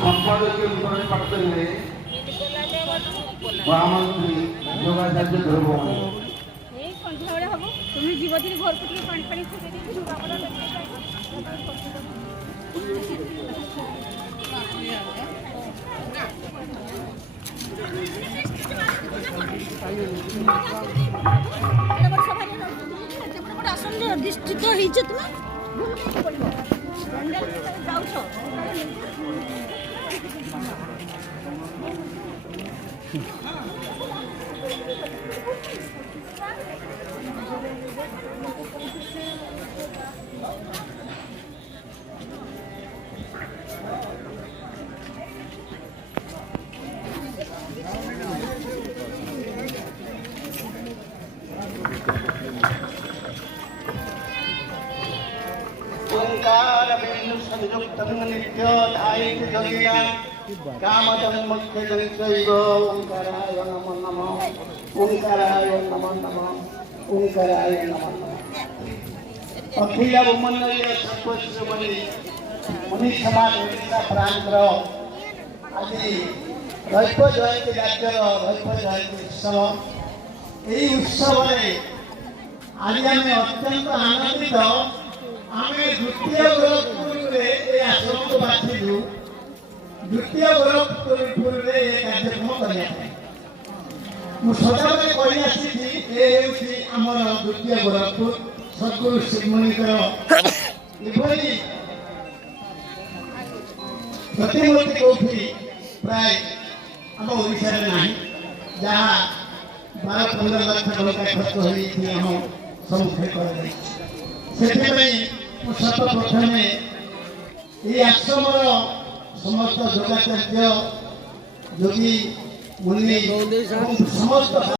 সম্পাদকীয় বিতরণ করতে মহামন্ত্রী যোগাচার্য ধ্রুব এই সন্ধ্যাবেলে হব তুমি জীবদিন ঘরକୁ ଟିକେ ପାଣି ପାଣି ଫୁଟେଇ ଦେଇଥିବୁ ବାପା আসলে ଅଧିଷ୍ଠିତ ହେଇଛ ତୁମେ ଯାଉଛ ओंकार बिंदु संयुक्तं नित्य धायित जगिना कामजन्मोक्षजनितैव ओंकाराय नमो नमः ओंकाराय नमो नमः ओंकाराय नमो नमः अखिल ब्रह्मांडीय सर्वश्रेष्ठी मुनि समाज ओडिशा प्रांतर आज रैप जयंती राज्यर रैप जयंती उत्सव यही उत्सव आज आम अत्यंत आनंदित आम द्वितीय गोरखपुर आश्रम को बाछिलु द्वितीय गोरखपुर कार्यक्रम करने सदाबले कही आसी आमर द्वितीय गोरखपुर सद्गुरु श्रीमणिकर एभली प्रतिमूर्ति कौटी प्राय आम ओडिशा ना जहाँ 12-15 लाख टका खर्च हो सम्मुखीन कर सर्वप्रथमे ये आश्रम समस्त योगाचार्य योगी मुनि समस्त